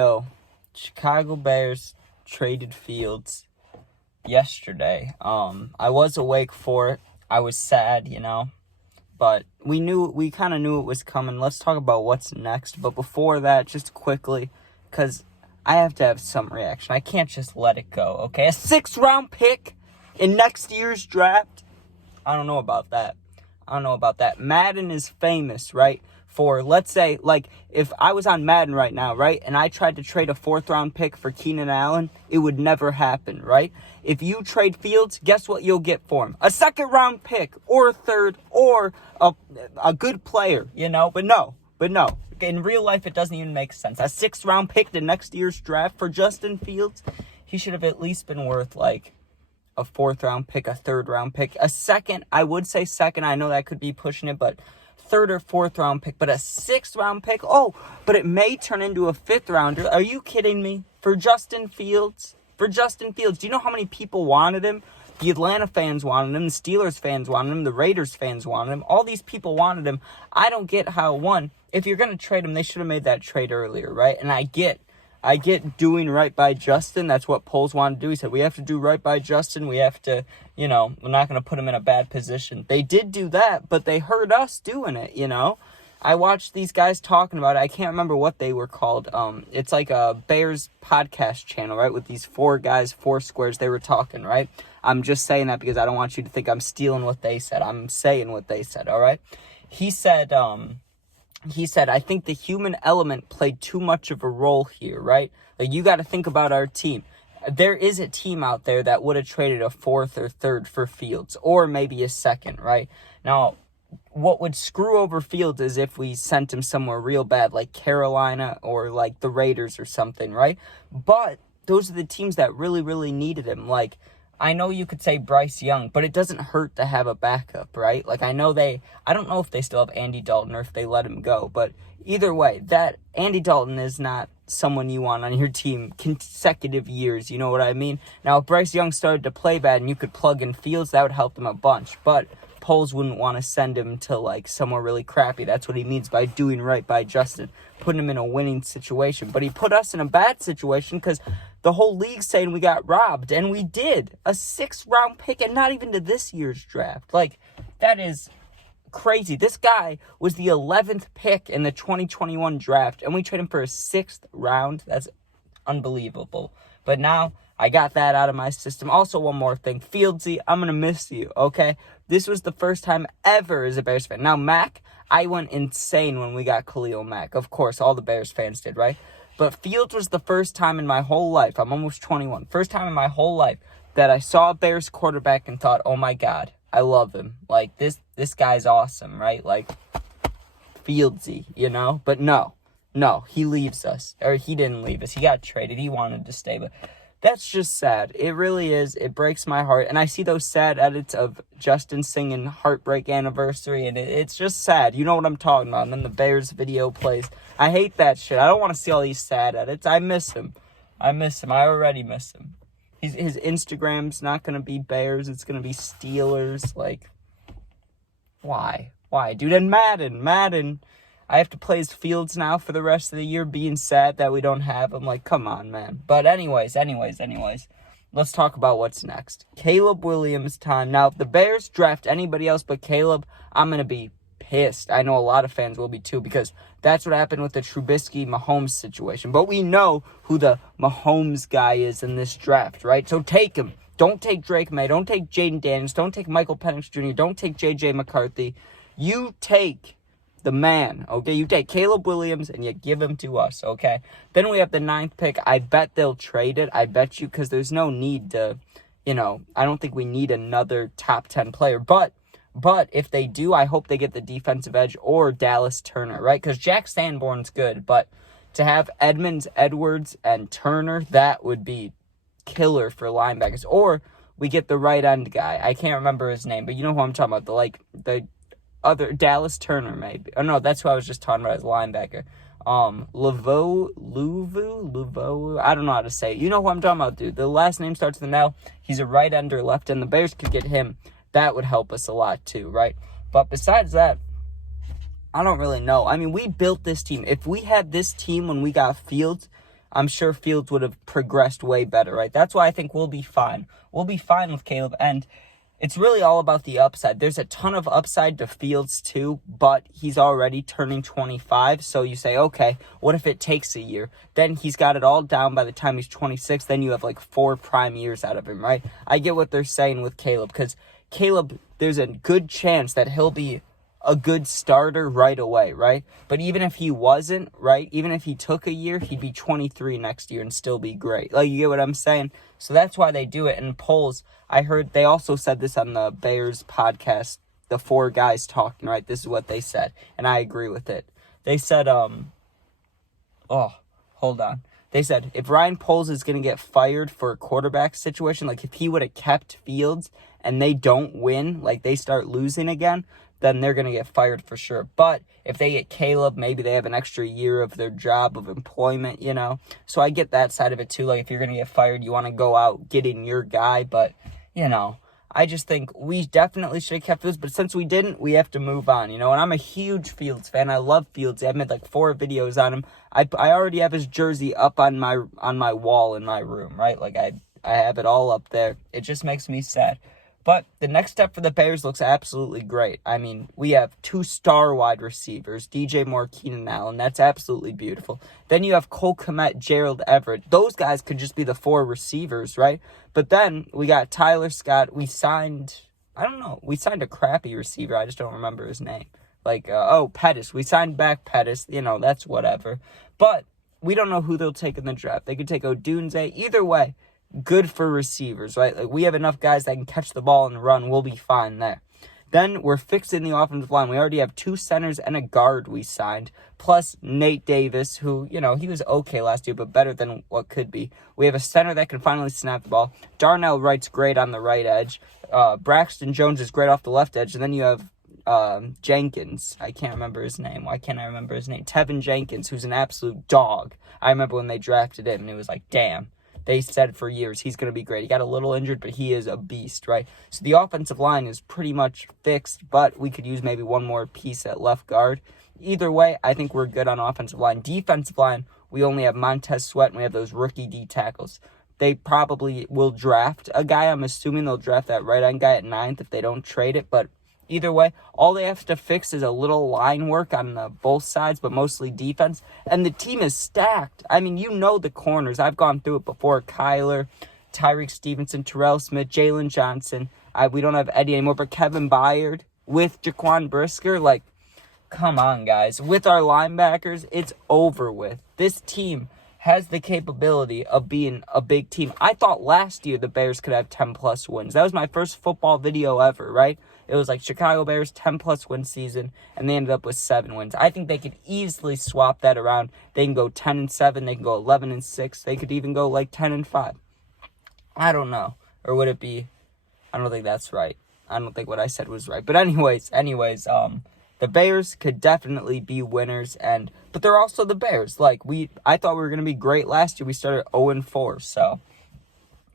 So, Chicago Bears traded Fields yesterday. I was awake for it. I was sad, but we kind of knew it was coming. Let's talk about what's next. But before that, just quickly, because I have to have some reaction. I can't just let it go, okay? A 6th-round pick in next year's draft? I don't know about that. Madden is famous, right? For, let's say, if I was on Madden right now, right, and I tried to trade a 4th-round pick for Keenan Allen, it would never happen, right? If you trade Fields, guess what you'll get for him? A 2nd-round pick, or a 3rd, or a good player, But no. In real life, it doesn't even make sense. A 6th-round pick to next year's draft for Justin Fields, he should have at least been worth, a 4th-round pick, a 3rd-round pick, a 2nd. I would say 2nd. I know that could be pushing it, but 3rd or 4th-round pick. But a 6th-round pick? Oh, but it may turn into a 5th-rounder. Are you kidding me? For Justin Fields? Do you know how many people wanted him? The Atlanta fans wanted him. The Steelers fans wanted him. The Raiders fans wanted him. All these people wanted him. I don't get how, one, if you're going to trade him, they should have made that trade earlier, right? And I get doing right by Justin. That's what Poles wanted to do. He said, we have to do right by Justin. We have to, we're not going to put him in a bad position. They did do that, but they heard us doing it, I watched these guys talking about it. I can't remember what they were called. It's like a Bears podcast channel, right? With these 4 guys, 4 squares, they were talking, right? I'm just saying that because I don't want you to think I'm stealing what they said. I'm saying what they said, all right? He said, I think the human element played too much of a role here, right? You got to think about our team. There is a team out there that would have traded a 4th or 3rd for Fields, or maybe a 2nd, right? Now, what would screw over Fields is if we sent him somewhere real bad, like Carolina or like the Raiders or something, right? But those are the teams that really, really needed him. I know you could say Bryce Young, but it doesn't hurt to have a backup, right? I don't know if they still have Andy Dalton or if they let him go, but either way, that Andy Dalton is not someone you want on your team consecutive years, you know what I mean? Now, if Bryce Young started to play bad and you could plug in Fields, that would help them a bunch, but Poles wouldn't want to send him to, somewhere really crappy. That's what he means by doing right by Justin, putting him in a winning situation. But he put us in a bad situation because the whole league's saying we got robbed, and we did. A 6th-round pick, and not even to this year's draft. That is crazy. This guy was the 11th pick in the 2021 draft, and we traded him for a 6th round. That's unbelievable. But now, I got that out of my system. Also, one more thing. Fieldsy, I'm going to miss you, okay? This was the first time ever as a Bears fan. Now, Mac, I went insane when we got Khalil Mack. Of course, all the Bears fans did, right? But Fields was the first time in my whole life, I'm almost 21, first time in my whole life that I saw a Bears quarterback and thought, oh my God, I love him. This guy's awesome, right? Fieldsy, But no, he leaves us. Or he didn't leave us. He got traded. He wanted to stay, but that's just sad. It really is. It breaks my heart. And I see those sad edits of Justin singing Heartbreak Anniversary, and it's just sad. You know what I'm talking about. And then the Bears video plays. I hate that shit. I don't want to see all these sad edits. I miss him. I already miss him. His Instagram's not going to be Bears. It's going to be Steelers. Why? Why? Dude, and Madden. I have to play as Fields now for the rest of the year, being sad that we don't have him. Come on, man. But anyways, let's talk about what's next. Caleb Williams time. Now, if the Bears draft anybody else but Caleb, I'm going to be pissed. I know a lot of fans will be too, because that's what happened with the Trubisky-Mahomes situation. But we know who the Mahomes guy is in this draft, right? So take him. Don't take Drake May. Don't take Jaden Daniels. Don't take Michael Penix Jr. Don't take J.J. McCarthy. You take the man, okay? You take Caleb Williams and you give him to us, okay? Then we have the 9th pick. I bet they'll trade it. I bet you, because there's no need to, I don't think we need another top 10 player. But if they do, I hope they get the defensive edge or Dallas Turner, right? Because Jack Sanborn's good, but to have Edmonds, Edwards, and Turner, that would be killer for linebackers. Or we get the right end guy. I can't remember his name, but you know who I'm talking about. The other Dallas Turner, maybe. Oh no, that's who I was just talking about as linebacker. Luvu, I don't know how to say it. You know who I'm talking about, dude. The last name starts with an L. He's a right ender, left end. The Bears could get him. That would help us a lot too, right? But besides that, I don't really know. I mean, we built this team. If we had this team when we got Fields, I'm sure Fields would have progressed way better, right? That's why I think we'll be fine. We'll be fine with Caleb, and it's really all about the upside. There's a ton of upside to Fields too, but he's already turning 25. So you say, okay, what if it takes a year? Then he's got it all down by the time he's 26. Then you have like 4 prime years out of him, right? I get what they're saying with Caleb, because Caleb, there's a good chance that he'll be a good starter right away, right? But even if he wasn't, right, even if he took a year, he'd be 23 next year and still be great. Like, you get what I'm saying? So that's why they do it. And polls, I heard they also said this on the Bears podcast, the 4 guys talking, right? This is what they said, and I agree with it. They said, They said, if Ryan Poles is going to get fired for a quarterback situation, like if he would have kept Fields and they don't win, like they start losing again, then they're going to get fired for sure. But if they get Caleb, maybe they have an extra year of their job of employment, you know? So I get that side of it too. Like, if you're going to get fired, you want to go out getting your guy. But, you know, I just think we definitely should have kept Fields. But since we didn't, we have to move on, you know? And I'm a huge Fields fan. I love Fields. I've made like 4 videos on him. I already have his jersey up on my wall in my room, right? Like, I have it all up there. It just makes me sad. But the next step for the Bears looks absolutely great. I mean, we have 2 star wide receivers, DJ Moore, Keenan Allen. That's absolutely beautiful. Then you have Cole Kmet, Gerald Everett. Those guys could just be the 4 receivers, right? But then we got Tyler Scott. We signed a crappy receiver. I just don't remember his name. Pettis. We signed back Pettis. You know, that's whatever. But we don't know who they'll take in the draft. They could take Odunze. Either way, good for receivers, right? Like, we have enough guys that can catch the ball and run. We'll be fine there. Then we're fixing the offensive line. We already have 2 centers and a guard we signed, plus Nate Davis, who, you know, he was okay last year, but better than what could be. We have a center that can finally snap the ball. Darnell Wright's great on the right edge. Braxton Jones is great off the left edge. And then you have Jenkins. I can't remember his name. Why can't I remember his name? Tevin Jenkins, who's an absolute dog. I remember when they drafted him, and it was like, damn. They said for years he's going to be great. He got a little injured, but he is a beast, right? So the offensive line is pretty much fixed, but we could use maybe one more piece at left guard. Either way, I think we're good on offensive line. Defensive line, we only have Montez Sweat, and we have those rookie D tackles. They probably will draft a guy. I'm assuming they'll draft that right end guy at 9th if they don't trade it, but either way, all they have to fix is a little line work on both sides, but mostly defense. And the team is stacked. I mean, you know the corners. I've gone through it before. Kyler, Tyreek Stevenson, Terrell Smith, Jalen Johnson. We don't have Eddie anymore, but Kevin Byard with Jaquan Brisker. Like, come on, guys. With our linebackers, it's over with. This team has the capability of being a big team. I thought last year the Bears could have 10-plus wins. That was my first football video ever, right? It was like Chicago Bears 10-plus win season, and they ended up with 7 wins. I think they could easily swap that around. They can go 10-7. They can go 11-6. They could even go like 10-5. I don't know. Or would it be? I don't think that's right. I don't think what I said was right. But anyways, the Bears could definitely be winners, but they're also the Bears. Like, I thought we were going to be great last year. We started 0-4, so,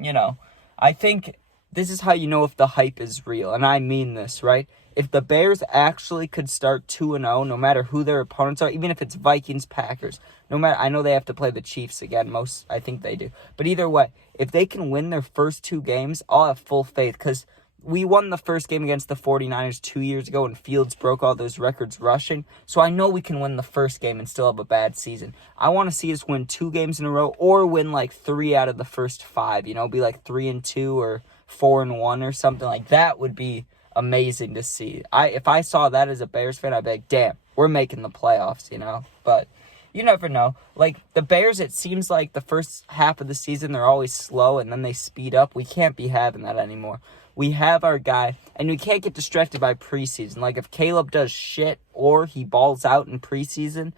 you know, I think this is how you know if the hype is real, and I mean this, right? If the Bears actually could start 2-0, no matter who their opponents are, even if it's Vikings, Packers, I know they have to play the Chiefs again, I think they do. But either way, if they can win their first 2 games, I'll have full faith, because we won the first game against the 49ers 2 years ago, and Fields broke all those records rushing. So I know we can win the first game and still have a bad season. I want to see us win 2 games in a row, or win like 3 out of the first 5, you know, be like 3-2 or 4-1 or something. Like, that would be amazing to see. If I saw that as a Bears fan, I'd be like, damn, we're making the playoffs, you know? But you never know. Like, the Bears, it seems like the first half of the season, they're always slow, and then they speed up. We can't be having that anymore. We have our guy, and we can't get distracted by preseason. Like, if Caleb does shit or he balls out in preseason,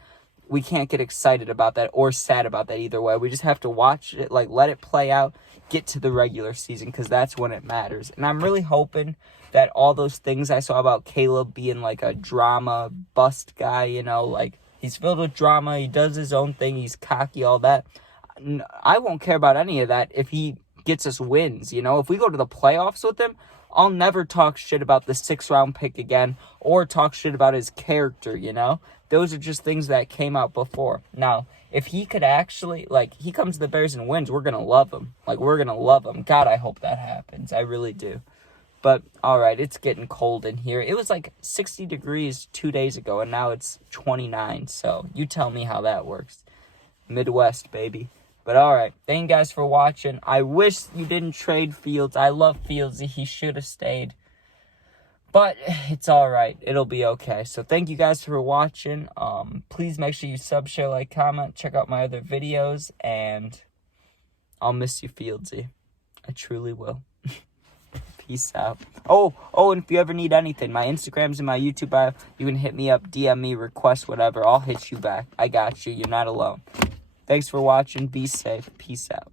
we can't get excited about that or sad about that either way. We just have to watch it, like, let it play out, get to the regular season, because that's when it matters. And I'm really hoping that all those things I saw about Caleb being, like, a drama bust guy, you know, like, he's filled with drama, he does his own thing, he's cocky, all that. I won't care about any of that if he gets us wins, you know? If we go to the playoffs with him, I'll never talk shit about the 6th-round pick again or talk shit about his character, you know? Those are just things that came out before. Now, if he could actually, like, he comes to the Bears and wins, we're going to love him. Like, we're going to love him. God, I hope that happens. I really do. But, all right, it's getting cold in here. It was like 60 degrees 2 days ago, and now it's 29. So, you tell me how that works. Midwest, baby. But, all right, thank you guys for watching. I wish you didn't trade Fields. I love Fields. He should have stayed. But it's all right. It'll be okay. So thank you guys for watching. Please make sure you sub, share, like, comment. Check out my other videos. And I'll miss you, Fieldsy. I truly will. Peace out. Oh, and if you ever need anything, my Instagram's in my YouTube bio. You can hit me up, DM me, request whatever. I'll hit you back. I got you. You're not alone. Thanks for watching. Be safe. Peace out.